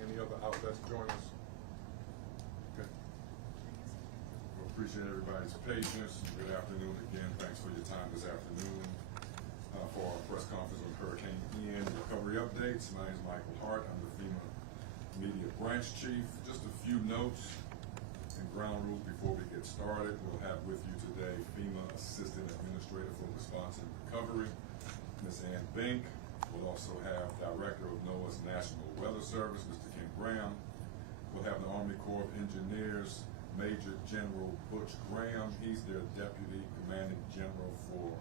any other outlets join us? Okay. Well, appreciate everybody's patience. Good afternoon again. Thanks for your time this afternoon for our press conference on Hurricane Ian recovery updates. My name is Michael Hart. I'm the FEMA Media Branch Chief. Just a few notes and ground rules before we get started. We'll have with you today FEMA Assistant Administrator for Response and Recovery, Ms. Ann Bink. We'll also have Director of NOAA's National Weather Service, Mr. Ken Graham. We'll have the Army Corps of Engineers, Major General Butch Graham. He's their Deputy Commanding General for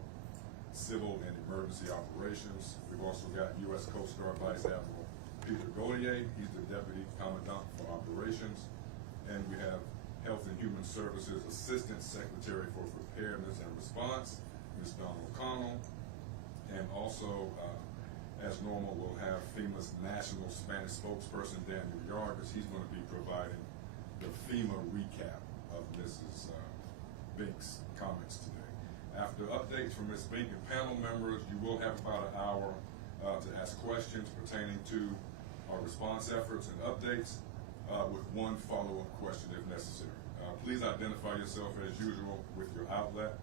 Civil and Emergency Operations. We've also got U.S. Coast Guard Vice Admiral Peter Collier. He's the Deputy Commandant for Operations. And we have Health and Human Services Assistant Secretary for Preparedness and Response, Ms. Donna O'Connell. And also, as normal, we'll have FEMA's National Spanish Spokesperson, Daniel Yargis. He's going to be providing the FEMA recap of Mrs. Bink's comments today. After updates from Ms. Bink and panel members, you will have about an hour to ask questions pertaining to our response efforts and updates with one follow-up question if necessary. Please identify yourself as usual with your outlet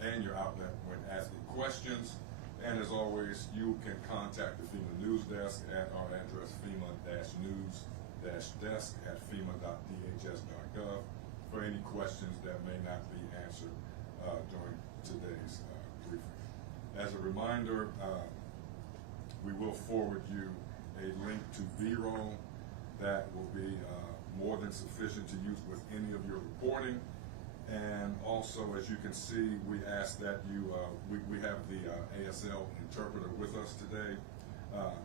and your outlet when asking questions. And as always, you can contact the FEMA News Desk at our address, FEMA-news-desk@fema.dhs.gov for any questions that may not be answered during today's briefing. As a reminder, we will forward you a link to VROL that will be more than sufficient to use with any of your reporting. And also, as you can see, we ask that you, we have the ASL interpreter with us today.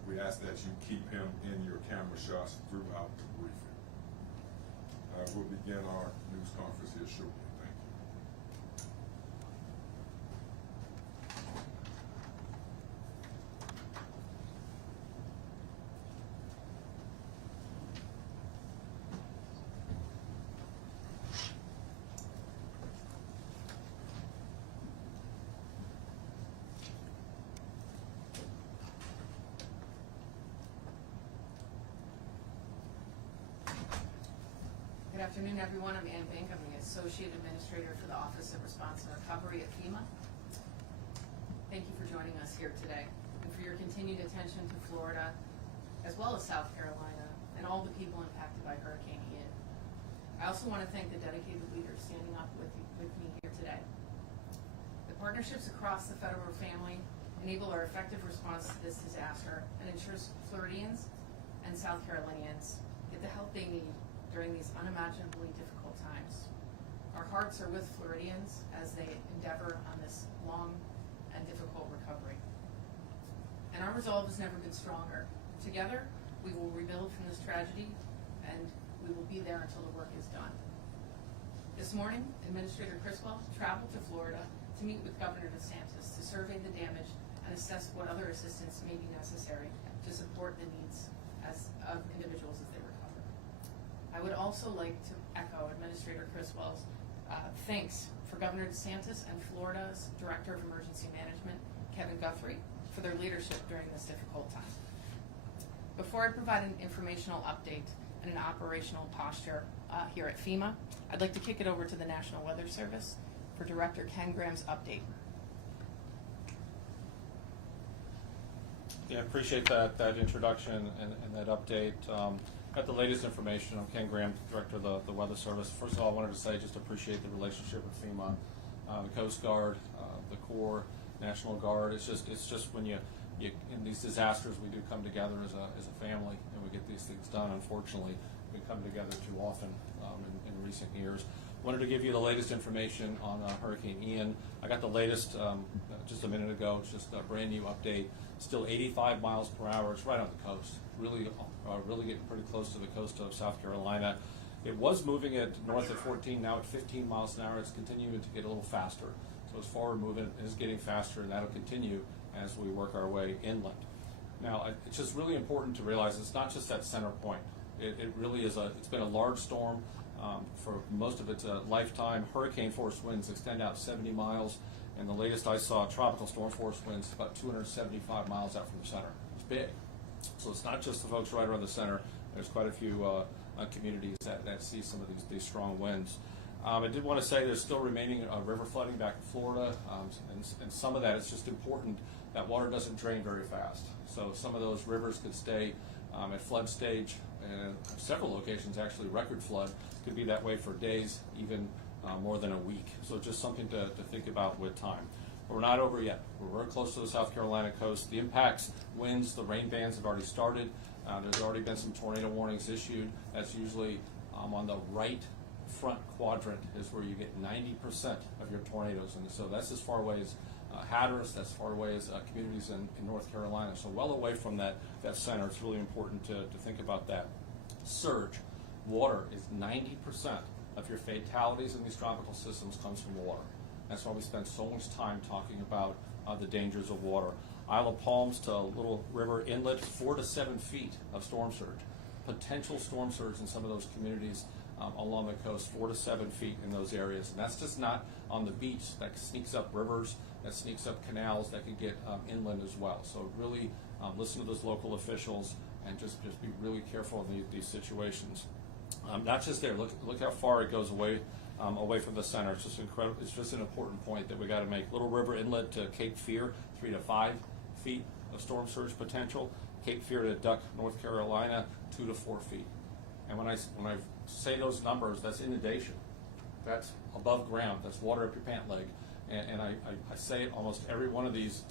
We ask that you keep him in your camera shots throughout the briefing. We'll begin our news conference here shortly. Thank you. Good afternoon, everyone. I'm Ann Bink. I'm the Associate Administrator for the Office of Response and Recovery at FEMA. Thank you for joining us here today and for your continued attention to Florida, as well as South Carolina, and all the people impacted by Hurricane Ian. I also want to thank the dedicated leaders standing up with me here today. The partnerships across the federal family enable our effective response to this disaster and ensures Floridians and South Carolinians get the help they need during these unimaginably difficult times. Our hearts are with Floridians as they endeavor on this long and difficult recovery. And our resolve has never been stronger. Together, we will rebuild from this tragedy, and we will be there until the work is done. This morning, Administrator Criswell traveled to Florida to meet with Governor DeSantis to survey the damage and assess what other assistance may be necessary to support the needs of individuals as they recover. I would also like to echo Administrator Criswell's thanks for Governor DeSantis and Florida's Director of Emergency Management, Kevin Guthrie, for their leadership during this difficult time. Before I provide an informational update and an operational posture here at FEMA, I'd like to kick it over to the National Weather Service for Director Ken Graham's update. Yeah, I appreciate that introduction and that update. Got the latest information. I'm Ken Graham, Director of the Weather Service. First of all, I wanted to say just appreciate the relationship with FEMA, the Coast Guard, the Corps, National Guard. It's just when you in these disasters, we do come together as a family and we get these things done. Unfortunately, we come together too often in recent years. Wanted to give you the latest information on Hurricane Ian. I got the latest just a minute ago. It's just a brand new update. Still 85 miles per hour. It's right on the coast. Really getting pretty close to the coast of South Carolina. It was moving at north at 14, now at 15 miles an hour. It's continuing to get a little faster. So it's forward moving, it is getting faster, and that'll continue as we work our way inland. Now, it's just really important to realize it's not just that center point. It really is it's been a large storm. For most of its lifetime, hurricane force winds extend out 70 miles, and the latest I saw, tropical storm force winds about 275 miles out from the center. It's big. So it's not just the folks right around the center. There's quite a few communities that see some of these strong winds. I did want to say there's still remaining river flooding back in Florida, and some of that is just important that water doesn't drain very fast. So some of those rivers could stay at flood stage, and several locations actually record flood could be that way for days, even more than a week. So just something to think about with time. But we're not over yet. We're very close to the South Carolina coast. The impacts, winds, the rain bands have already started. There's already been some tornado warnings issued. That's usually on the right front quadrant is where you get 90% of your tornadoes. And so that's as far away as Hatteras, that's as far away as communities in North Carolina. So well away from that center. It's really important to think about that. Surge. Water is 90% of your fatalities in these tropical systems comes from water. That's why we spend so much time talking about the dangers of water. Isle of Palms to Little River Inlet, 4 to 7 feet of storm surge. Potential storm surge in some of those communities along the coast, 4 to 7 feet in those areas. And that's just not on the beach. That sneaks up rivers, that sneaks up canals, that could get inland as well. So really listen to those local officials and just be really careful in these situations. Not just there, look how far it goes away from the center. It's just incredible. It's just an important point that we got to make. Little River Inlet to Cape Fear, 3 to 5 feet of storm surge potential. Cape Fear to Duck, North Carolina, 2 to 4 feet. And when I say those numbers, that's inundation. That's above ground. That's water up your pant leg. And I say it almost every one of these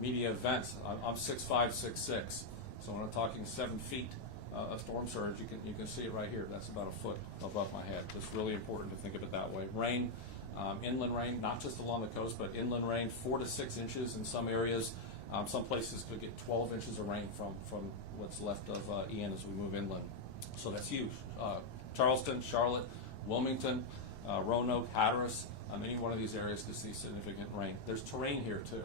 media events. I'm 6'5", 6'6", so when I'm talking 7 feet of storm surge, you can see it right here. That's about a foot above my head. It's really important to think of it that way. Rain, inland rain, not just along the coast, but inland rain, 4 to 6 inches in some areas. Some places could get 12 inches of rain from what's left of Ian as we move inland. So that's huge. Charleston, Charlotte, Wilmington, Roanoke, Hatteras, any one of these areas could see significant rain. There's terrain here too.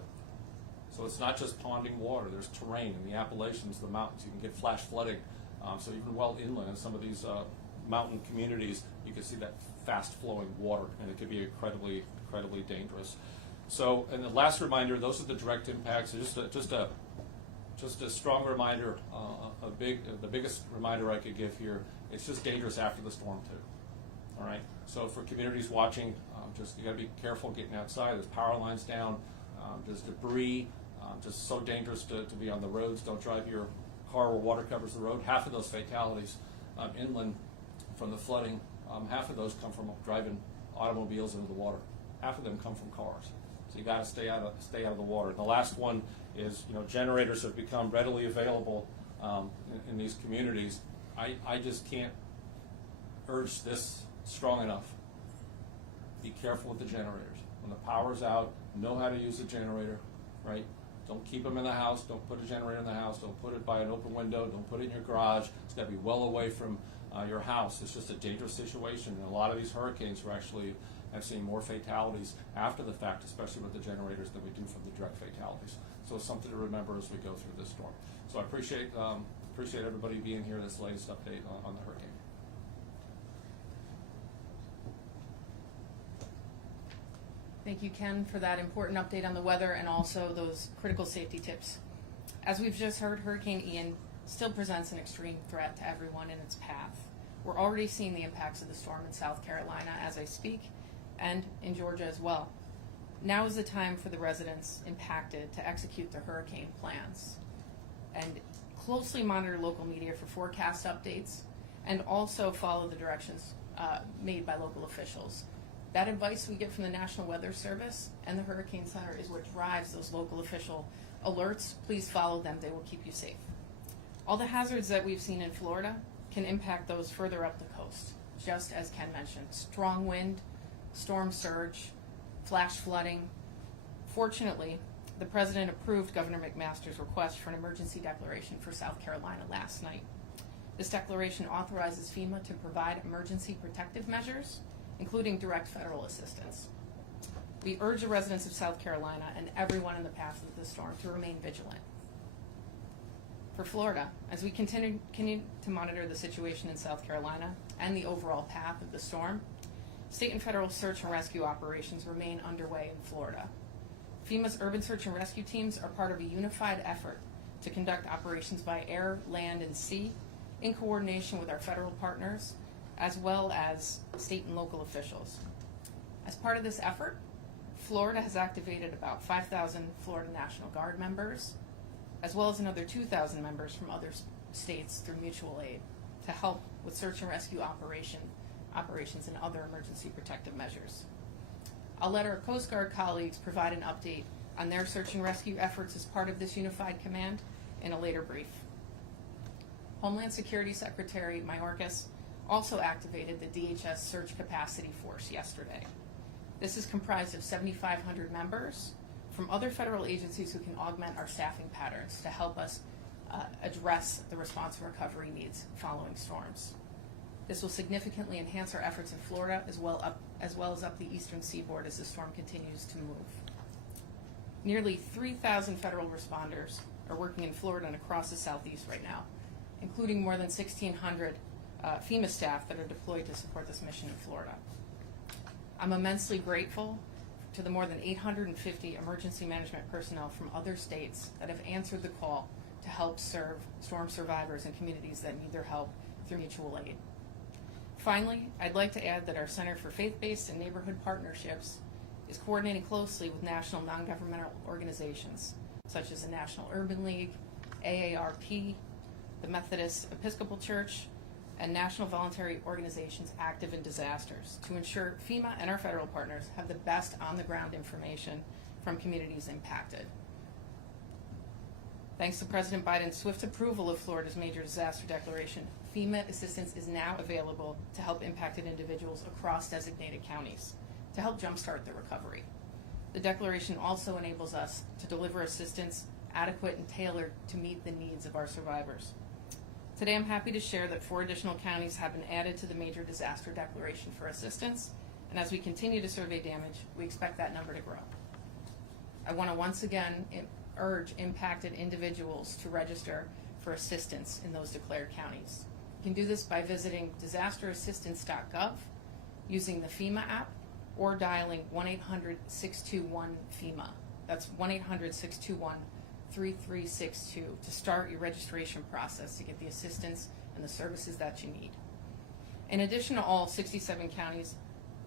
So it's not just ponding water, there's terrain in the Appalachians, the mountains. You can get flash flooding. So even well inland in some of these mountain communities, you can see that fast flowing water, and it could be incredibly dangerous. So, and the last reminder, those are the direct impacts. Just a strong reminder, the biggest reminder I could give here, it's just dangerous after the storm too. All right. So for communities watching, just you got to be careful getting outside. There's power lines down. There's debris. Just so dangerous to be on the roads. Don't drive your car where water covers the road. Half of those fatalities inland from the flooding, half of those come from driving automobiles into the water. Half of them come from cars. So you got to stay out of the water. And the last one is, generators have become readily available in these communities. I just can't urge this strong enough. Be careful with the generators. When the power's out, know how to use a generator, right? Don't keep them in the house. Don't put a generator in the house. Don't put it by an open window. Don't put it in your garage. It's got to be well away from your house. It's just a dangerous situation. And a lot of these hurricanes have seen more fatalities after the fact, especially with the generators, than we do from the direct fatalities. So it's something to remember as we go through this storm. So I appreciate everybody being here, this latest update on the hurricane. Thank you, Ken, for that important update on the weather and also those critical safety tips. As we've just heard, Hurricane Ian still presents an extreme threat to everyone in its path. We're already seeing the impacts of the storm in South Carolina as I speak, and in Georgia as well. Now is the time for the residents impacted to execute their hurricane plans and closely monitor local media for forecast updates and also follow the directions made by local officials. That advice we get from the National Weather Service and the Hurricane Center is what drives those local official alerts. Please follow them. They will keep you safe. All the hazards that we've seen in Florida can impact those further up the coast, just as Ken mentioned. Strong wind, storm surge, flash flooding. Fortunately, the President approved Governor McMaster's request for an emergency declaration for South Carolina last night. This declaration authorizes FEMA to provide emergency protective measures, including direct federal assistance. We urge the residents of South Carolina and everyone in the path of the storm to remain vigilant. For Florida, as we continue to monitor the situation in South Carolina and the overall path of the storm, state and federal search and rescue operations remain underway in Florida. FEMA's urban search and rescue teams are part of a unified effort to conduct operations by air, land, and sea in coordination with our federal partners, as well as state and local officials. As part of this effort, Florida has activated about 5,000 Florida National Guard members, as well as another 2,000 members from other states through mutual aid to help with search and rescue operations and other emergency protective measures. I'll let our Coast Guard colleagues provide an update on their search and rescue efforts as part of this unified command in a later brief. Homeland Security Secretary Mayorkas also activated the DHS Search Capacity Force yesterday. This is comprised of 7,500 members from other federal agencies who can augment our staffing patterns to help us address the response and recovery needs following storms. This will significantly enhance our efforts in Florida as well as up the eastern seaboard as the storm continues to move. Nearly 3,000 federal responders are working in Florida and across the southeast right now, including more than 1,600 FEMA staff that are deployed to support this mission in Florida. I'm immensely grateful to the more than 850 emergency management personnel from other states that have answered the call to help serve storm survivors and communities that need their help through mutual aid. Finally, I'd like to add that our Center for Faith-Based and Neighborhood Partnerships is coordinating closely with national non-governmental organizations such as the National Urban League, AARP, the Methodist Episcopal Church, and national voluntary organizations active in disasters to ensure FEMA and our federal partners have the best on-the-ground information from communities impacted. Thanks to President Biden's swift approval of Florida's major disaster declaration, FEMA assistance is now available to help impacted individuals across designated counties to help jumpstart their recovery. The declaration also enables us to deliver assistance adequate and tailored to meet the needs of our survivors. Today I'm happy to share that 4 additional counties have been added to the major disaster declaration for assistance, and as we continue to survey damage, we expect that number to grow. I want to once again urge impacted individuals to register for assistance in those declared counties. You can do this by visiting disasterassistance.gov, using the FEMA app, or dialing 1-800-621-FEMA. That's 1-800-621-3362 to start your registration process to get the assistance and the services that you need. In addition to all 67 counties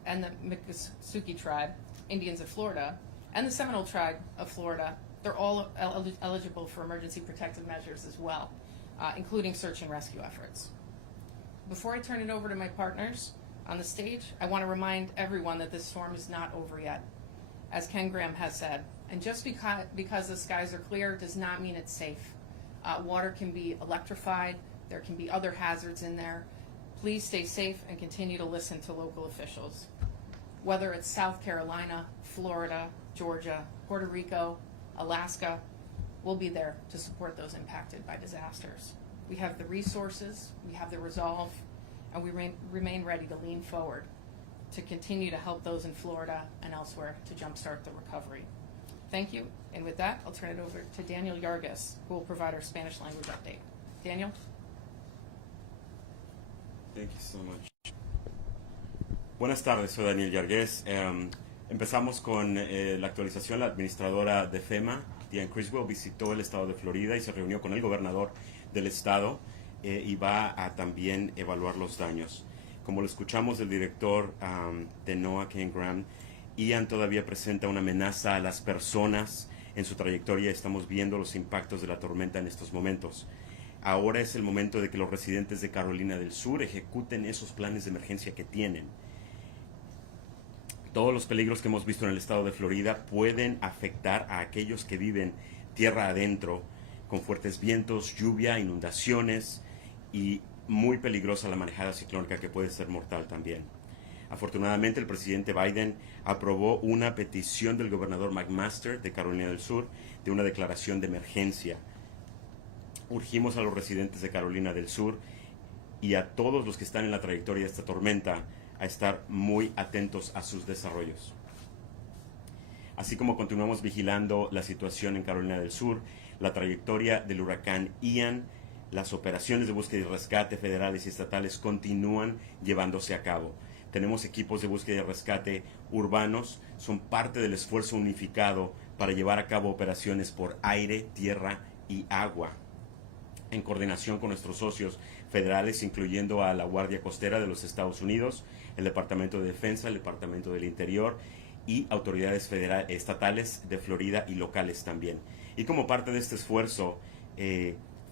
and the Miccosukee tribe, Indians of Florida, and the Seminole tribe of Florida, they're all eligible for emergency protective measures as well, including search and rescue efforts. Before I turn it over to my partners on the stage, I want to remind everyone that this storm is not over yet, as Ken Graham has said. And just because the skies are clear does not mean it's safe. Water can be electrified. There can be other hazards in there. Please stay safe and continue to listen to local officials. Whether it's South Carolina, Florida, Georgia, Puerto Rico, Alaska, we'll be there to support those impacted by disasters. We have the resources, we have the resolve, and we remain ready to lean forward to continue to help those in Florida and elsewhere to jumpstart the recovery. Thank you, and with that, I'll turn it over to Daniel Yargus, who will provide our Spanish language update. Daniel? Thank you so much. Buenas tardes, soy Daniel Yargués. Empezamos con la actualización. La administradora de Fema, Diane Criswell, visitó el estado de Florida y se reunió con el gobernador del estado y va a también evaluar los daños. Como lo escuchamos del director de NOAA, Ken Graham, Ian todavía presenta una amenaza a las personas en su trayectoria. Estamos viendo los impactos de la tormenta en estos momentos. Ahora es el momento de que los residentes de Carolina del Sur ejecuten esos planes de emergencia que tienen. Todos los peligros que hemos visto en el estado de Florida pueden afectar a aquellos que viven tierra adentro, con fuertes vientos, lluvia, inundaciones y muy peligrosa la manejada ciclónica que puede ser mortal también. Afortunadamente, el presidente Biden aprobó una petición del gobernador McMaster de Carolina del Sur de una declaración de emergencia. Urgimos a los residentes de Carolina del Sur y a todos los que están en la trayectoria de esta tormenta a estar muy atentos a sus desarrollos. Así como continuamos vigilando la situación en Carolina del Sur, la trayectoria del huracán Ian, las operaciones de búsqueda y rescate federales y estatales continúan llevándose a cabo. Tenemos equipos de búsqueda y rescate urbanos, son parte del esfuerzo unificado para llevar a cabo operaciones por aire, tierra y agua, en coordinación con nuestros socios federales, incluyendo a la Guardia Costera de los Estados Unidos, el Departamento de Defensa, el Departamento del Interior y autoridades estatales de Florida y locales también. Y como parte de este esfuerzo,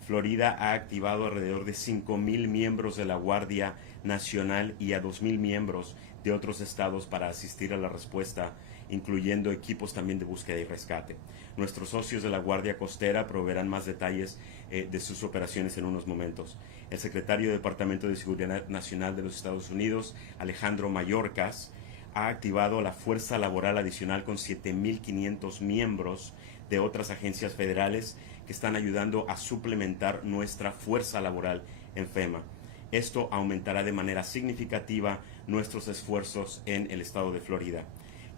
Florida ha activado alrededor de 5,000 miembros de la Guardia Nacional y a 2,000 miembros de otros estados para asistir a la respuesta, incluyendo equipos también de búsqueda y rescate. Nuestros socios de la Guardia Costera proveerán más detalles de sus operaciones en unos momentos. El secretario del Departamento de Seguridad Nacional de los Estados Unidos, Alejandro Mayorkas, ha activado la fuerza laboral adicional con 7,500 miembros de otras agencias federales que están ayudando a suplementar nuestra fuerza laboral en Fema. Esto aumentará de manera significativa nuestros esfuerzos en el estado de Florida.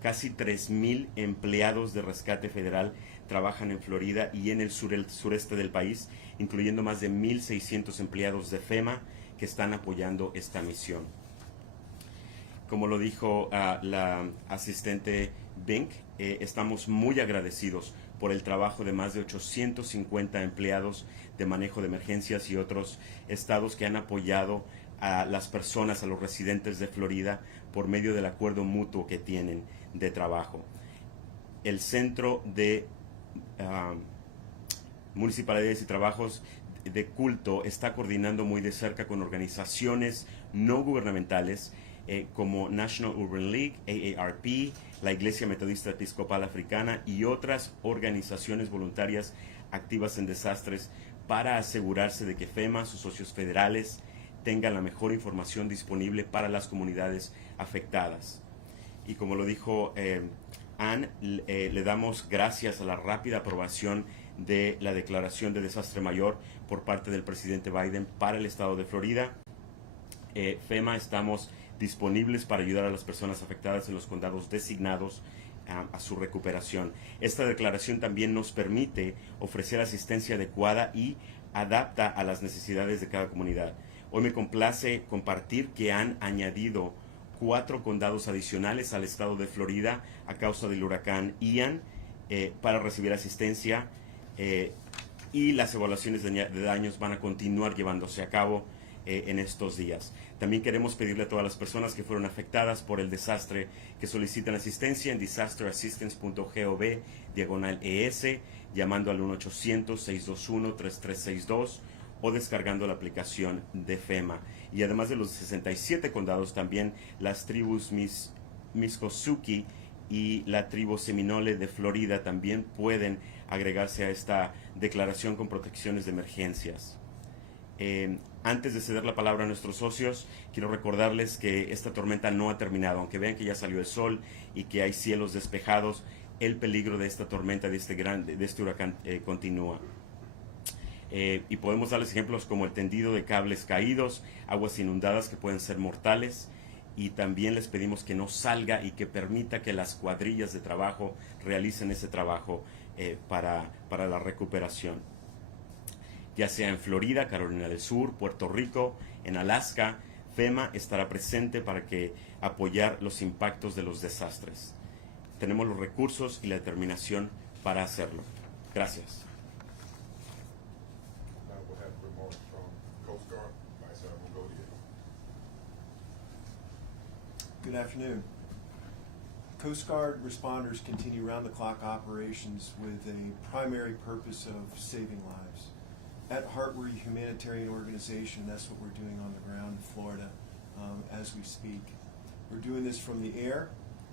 Casi 3,000 empleados de rescate federal trabajan en Florida y en el sureste del país, incluyendo más de 1,600 empleados de Fema que están apoyando esta misión. Como lo dijo la asistente Bink, estamos muy agradecidos por el trabajo de más de 850 empleados de manejo de emergencias y otros estados que han apoyado a las personas, a los residentes de Florida, por medio del acuerdo mutuo que tienen de trabajo. El Centro de Municipalidades y Trabajos de Culto está coordinando muy de cerca con organizaciones no gubernamentales como National Urban League, AARP, la Iglesia Metodista Episcopal Africana y otras organizaciones voluntarias activas en desastres para asegurarse de que Fema, sus socios federales, tengan la mejor información disponible para las comunidades afectadas. Y como lo dijo Ann, le damos gracias a la rápida aprobación de la declaración de desastre mayor por parte del presidente Biden para el estado de Florida. Fema estamos disponibles para ayudar a las personas afectadas en los condados designados a su recuperación. Esta declaración también nos permite ofrecer asistencia adecuada y adapta a las necesidades de cada comunidad. Hoy me complace compartir que han añadido 4 condados adicionales al estado de Florida a causa del huracán Ian para recibir asistencia y las evaluaciones de daños van a continuar llevándose a cabo en estos días. También queremos pedirle a todas las personas que fueron afectadas por el desastre que soliciten asistencia en disasterassistance.gov/ES, llamando al 1-800-621-3362 o descargando la aplicación de Fema. Y además de los 67 condados, también las tribus Miskosuki y la tribu Seminole de Florida también pueden agregarse a esta declaración con protecciones de emergencias. Antes de ceder la palabra a nuestros socios, quiero recordarles que esta tormenta no ha terminado. Aunque vean que ya salió el sol y que hay cielos despejados, el peligro de esta tormenta, de este huracán, continúa. Y podemos darles ejemplos como el tendido de cables caídos, aguas inundadas que pueden ser mortales, y también les pedimos que no salga y que permita que las cuadrillas de trabajo realicen ese trabajo para la recuperación. Ya sea en Florida, Carolina del Sur, Puerto Rico, en Alaska, Fema estará presente para apoyar los impactos de los desastres. Tenemos los recursos y la determinación para hacerlo. Gracias. Now we'll have remarks from Coast Guard, Vice Admiral Collier. Good afternoon. Coast Guard responders continue round-the-clock operations with a primary purpose of saving lives. At heart, we're a humanitarian organization. That's what we're doing on the ground in Florida as we speak. We're doing this from the air,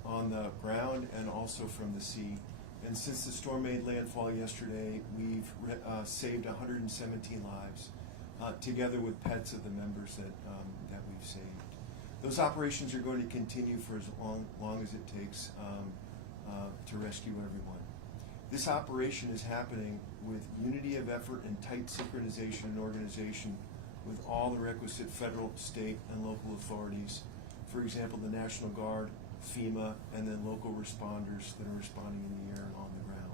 on the ground, and also from the sea. And since the storm made landfall yesterday, we've saved 117 lives, together with pets of the members that we've saved. Those operations are going to continue for as long as it takes to rescue everyone. This operation is happening with unity of effort and tight synchronization and organization with all the requisite federal, state, and local authorities. For example, the National Guard, FEMA, and then local responders that are responding in the air and on the ground.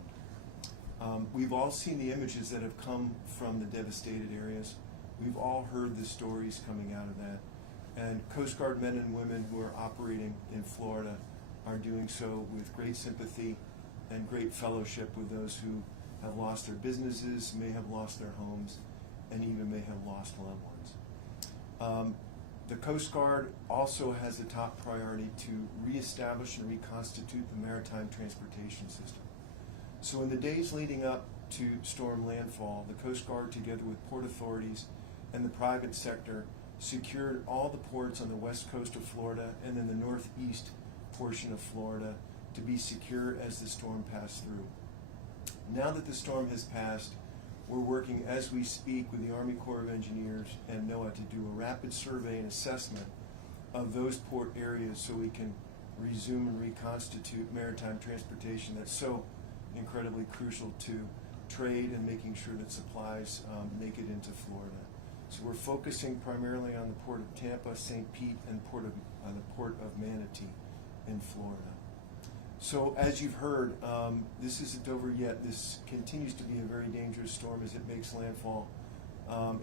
We've all seen the images that have come from the devastated areas. We've all heard the stories coming out of that. And Coast Guard men and women who are operating in Florida are doing so with great sympathy and great fellowship with those who have lost their businesses, may have lost their homes, and even may have lost loved ones. The Coast Guard also has a top priority to reestablish and reconstitute the maritime transportation system. So in the days leading up to storm landfall, the Coast Guard, together with port authorities and the private sector, secured all the ports on the west coast of Florida and then the northeast portion of Florida to be secure as the storm passed through. Now that the storm has passed, we're working as we speak with the Army Corps of Engineers and NOAA to do a rapid survey and assessment of those port areas so we can resume and reconstitute maritime transportation that's so incredibly crucial to trade and making sure that supplies make it into Florida. So we're focusing primarily on the Port of Tampa, St. Pete, and the Port of Manatee in Florida. So as you've heard, this isn't over yet. This continues to be a very dangerous storm as it makes landfall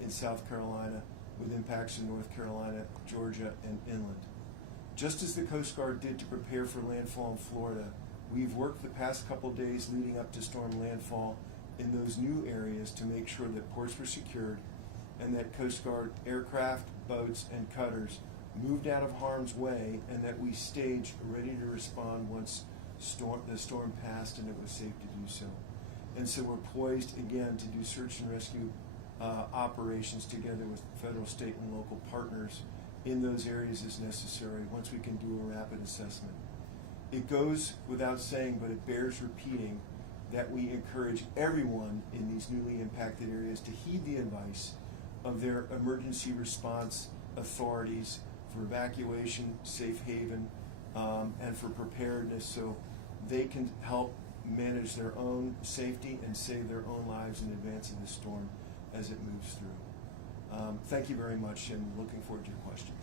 in South Carolina with impacts in North Carolina, Georgia, and inland. Just as the Coast Guard did to prepare for landfall in Florida, we've worked the past couple days leading up to storm landfall in those new areas to make sure that ports were secured and that Coast Guard aircraft, boats, and cutters moved out of harm's way, and that we staged ready to respond once the storm passed and it was safe to do so. And so we're poised again to do search and rescue operations together with federal, state, and local partners in those areas as necessary once we can do a rapid assessment. It goes without saying, but it bears repeating, that we encourage everyone in these newly impacted areas to heed the advice of their emergency response authorities for evacuation, safe haven, and for preparedness, so they can help manage their own safety and save their own lives in advance of the storm as it moves through. Thank you very much, and looking forward to your questions.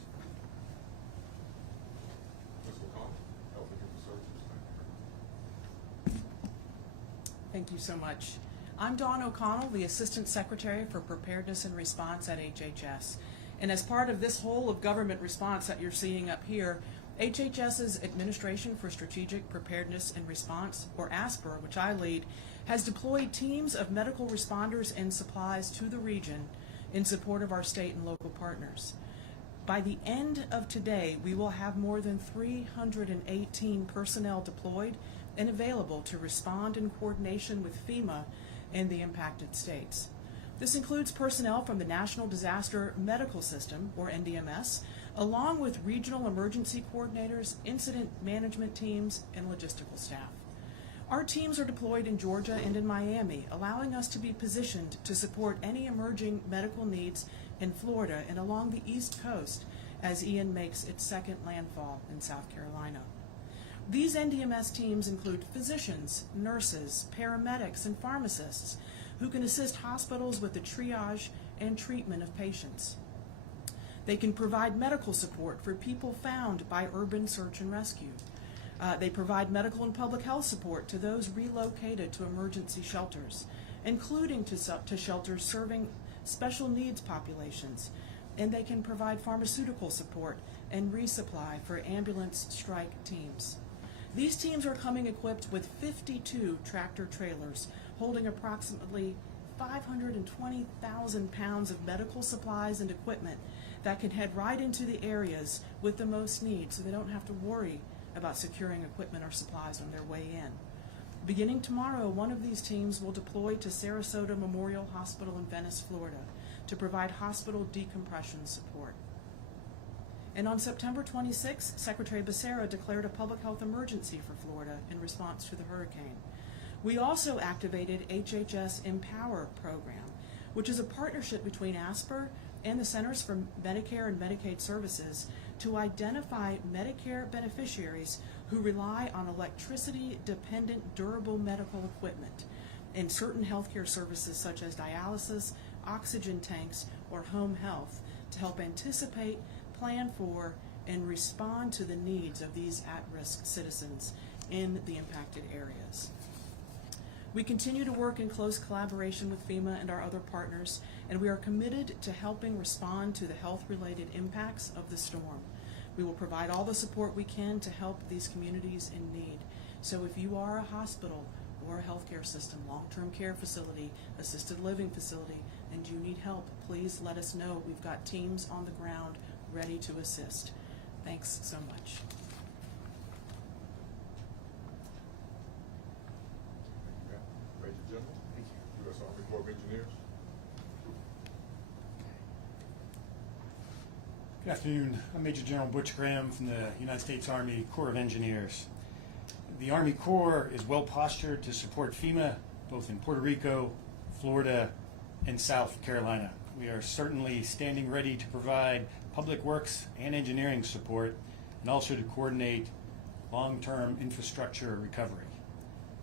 Ms. McConnell, Health and Human Services. Thank you so much. I'm Dawn O'Connell, the Assistant Secretary for Preparedness and Response at HHS. And as part of this whole of government response that you're seeing up here, HHS's Administration for Strategic Preparedness and Response, or ASPR, which I lead, has deployed teams of medical responders and supplies to the region in support of our state and local partners. By the end of today, we will have more than 318 personnel deployed and available to respond in coordination with Fema and the impacted states. This includes personnel from the National Disaster Medical System, or NDMS, along with regional emergency coordinators, incident management teams, and logistical staff. Our teams are deployed in Georgia and in Miami, allowing us to be positioned to support any emerging medical needs in Florida and along the East Coast as Ian makes its second landfall in South Carolina. These NDMS teams include physicians, nurses, paramedics, and pharmacists who can assist hospitals with the triage and treatment of patients. They can provide medical support for people found by urban search and rescue. They provide medical and public health support to those relocated to emergency shelters, including to shelters serving special needs populations. And they can provide pharmaceutical support and resupply for ambulance strike teams. These teams are coming equipped with 52 tractor trailers holding approximately 520,000 pounds of medical supplies and equipment that can head right into the areas with the most need, so they don't have to worry about securing equipment or supplies on their way in. Beginning tomorrow, one of these teams will deploy to Sarasota Memorial Hospital in Venice, Florida, to provide hospital decompression support. And on September 26, Secretary Becerra declared a public health emergency for Florida in response to the hurricane. We also activated HHS Empower program, which is a partnership between ASPR and the Centers for Medicare and Medicaid Services to identify Medicare beneficiaries who rely on electricity-dependent durable medical equipment and certain healthcare services such as dialysis, oxygen tanks, or home health to help anticipate, plan for, and respond to the needs of these at-risk citizens in the impacted areas. We continue to work in close collaboration with FEMA and our other partners, and we are committed to helping respond to the health-related impacts of the storm. We will provide all the support we can to help these communities in need. So if you are a hospital or a healthcare system, long-term care facility, assisted living facility, and you need help, please let us know. We've got teams on the ground ready to assist. Thanks so much. Major General. Thank you. U.S. Army Corps of Engineers. Good afternoon. I'm Major General Butch Graham from the United States Army Corps of Engineers. The Army Corps is well postured to support FEMA both in Puerto Rico, Florida, and South Carolina. We are certainly standing ready to provide public works and engineering support and also to coordinate long-term infrastructure recovery.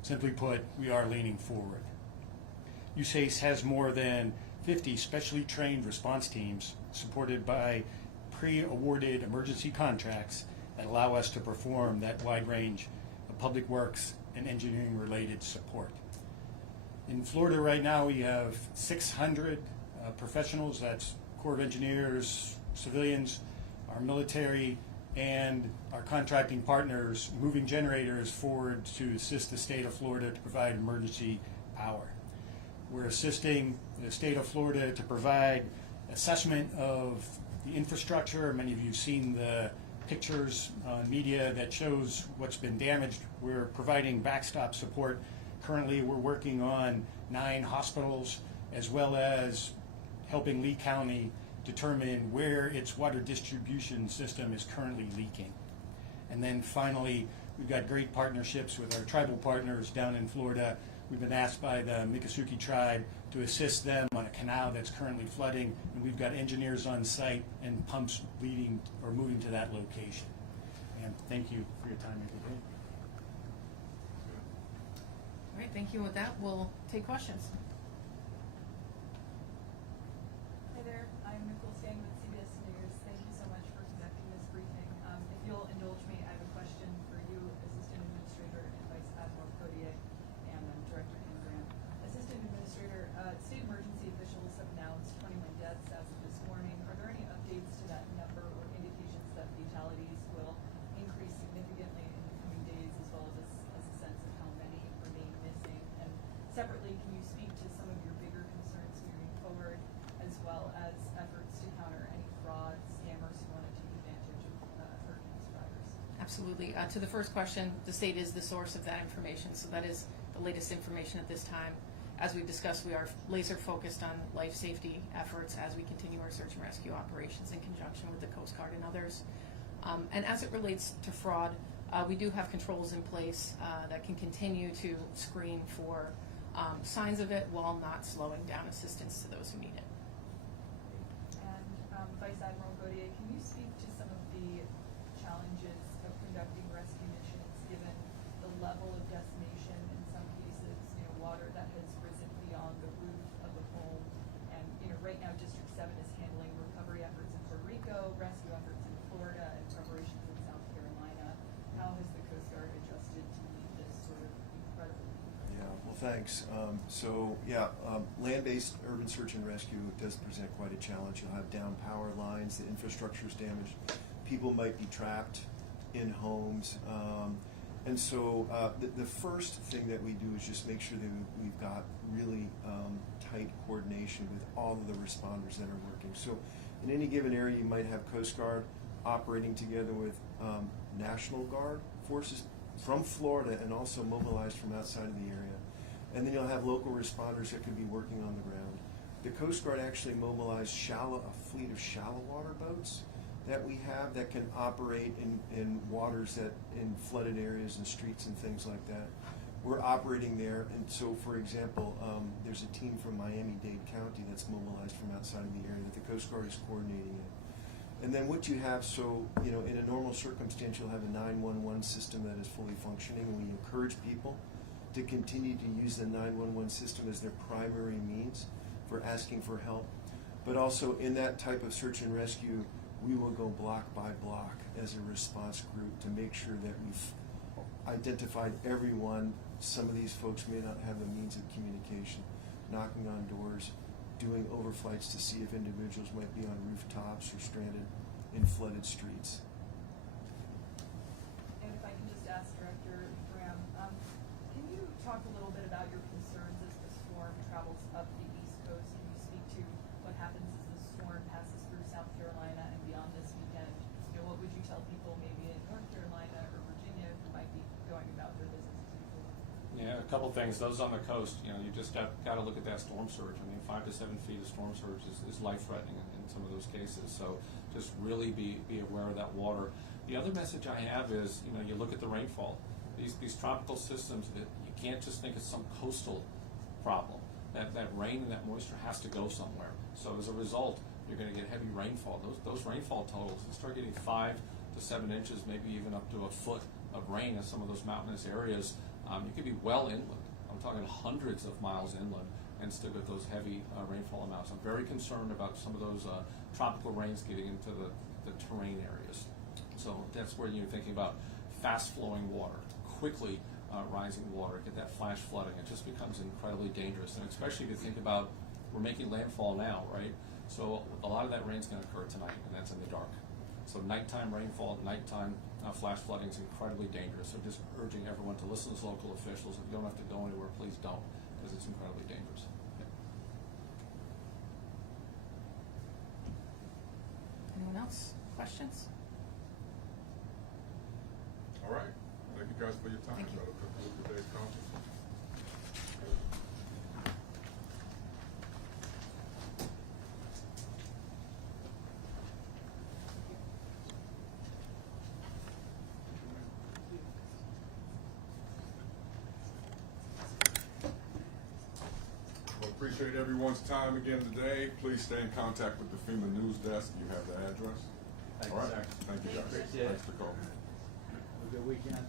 Simply put, we are leaning forward. USACE has more than 50 specially trained response teams supported by pre-awarded emergency contracts that allow us to perform that wide range of public works and engineering related support. In Florida right now we have 600 professionals, that's Corps of Engineers, civilians, our military, and our contracting partners moving generators forward to assist the state of Florida to provide emergency power. We're assisting the state of Florida to provide assessment of the infrastructure. Many of you have seen the pictures on media that shows what's been damaged. We're providing backstop support. Currently, we're working on 9 hospitals, as well as helping Lee County determine where its water distribution system is currently leaking. And then finally, we've got great partnerships with our tribal partners down in Florida. We've been asked by the Miccosukee tribe to assist them on a canal that's currently flooding, and we've got engineers on site and pumps leading or moving to that location. And thank you for your time today. All right, thank you. With that, we'll take questions. Hi there, I'm Nicole Stang with CBS News. Thank you so much for conducting this briefing. If you'll indulge me, I have a question for you, Assistant Administrator and Vice Admiral Collier, and Director Ingram. Assistant Administrator, state emergency officials have announced 21 deaths as of this morning. Are there any updates to that number or indications that fatalities will increase significantly in the coming days, as well as a sense of how many remain missing? And separately, can you speak to some of your bigger concerns moving forward, as well as efforts to counter any fraud, scammers who want to take advantage of hurricane survivors? Absolutely. To the first question, the state is the source of that information, so that is the latest information at this time. As we've discussed, we are laser focused on life safety efforts as we continue our search and rescue operations in conjunction with the Coast Guard and others. And as it relates to fraud, we do have controls in place that can continue to screen for signs of it while not slowing down assistance to those who need it. And Vice Admiral Gaudier, can you speak to some of the challenges of conducting rescue missions, given the level of decimation in some cases, water that has risen beyond the roof of a home, and right now District 7 is handling recovery efforts in Puerto Rico, rescue efforts in Florida, and preparations in South Carolina. How has the Coast Guard adjusted to meet this sort of incredible need? Yeah, well, thanks. Land-based urban search and rescue does present quite a challenge. You'll have down power lines, the infrastructure is damaged, people might be trapped in homes. And so the first thing that we do is just make sure that we've got really tight coordination with all of the responders that are working. So in any given area, you might have Coast Guard operating together with National Guard forces from Florida and also mobilized from outside of the area. And then you'll have local responders that could be working on the ground. The Coast Guard actually mobilized a fleet of shallow water boats that we have that can operate in waters that in flooded areas and streets and things like that. We're operating there, and so for example, there's a team from Miami-Dade County that's mobilized from outside of the area that the Coast Guard is coordinating it. And then what you have, in a normal circumstance, you'll have a 911 system that is fully functioning, and we encourage people to continue to use the 911 system as their primary means for asking for help. But also in that type of search and rescue, we will go block by block as a response group to make sure that we've identified everyone. Some of these folks may not have the means of communication, knocking on doors, doing overflights to see if individuals might be on rooftops or stranded in flooded streets. And if I can just ask Director Graham, can you talked a little bit about your concerns as the storm travels up the East Coast. Can you speak to what happens as the storm passes through South Carolina and beyond this weekend? You know, what would you tell people maybe in North Carolina or Virginia who might be going about their business as usual? Yeah, a couple things. Those on the coast, you know, you just got to look at that storm surge. I mean, 5 to 7 feet of storm surge is life-threatening in some of those cases. So just really be aware of that water. The other message I have is, you know, you look at the rainfall. These tropical systems, you can't just think it's some coastal problem. That rain and that moisture has to go somewhere. So as a result, you're going to get heavy rainfall. Those rainfall totals, you start getting 5 to 7 inches, maybe even up to a foot of rain in some of those mountainous areas. You could be well inland. I'm talking hundreds of miles inland and still get those heavy rainfall amounts. I'm very concerned about some of those tropical rains getting into the terrain areas. So that's where you're thinking about fast flowing water, quickly rising water, get that flash flooding. It just becomes incredibly dangerous. And especially if you think about, we're making landfall now, right? So a lot of that rain's going to occur tonight, and that's in the dark. So nighttime rainfall, nighttime flash flooding is incredibly dangerous. So just urging everyone to listen to local officials. If you don't have to go anywhere, please don't, because it's incredibly dangerous. Anyone else? Questions? All right. Thank you guys for your time. Thank you. That'll conclude today's conference. Well, appreciate everyone's time again today. Please stay in contact with the FEMA news desk. You have the address. Thank All you, right. sir. Thank you, guys. Appreciate it. Thanks for calling. Have a good weekend.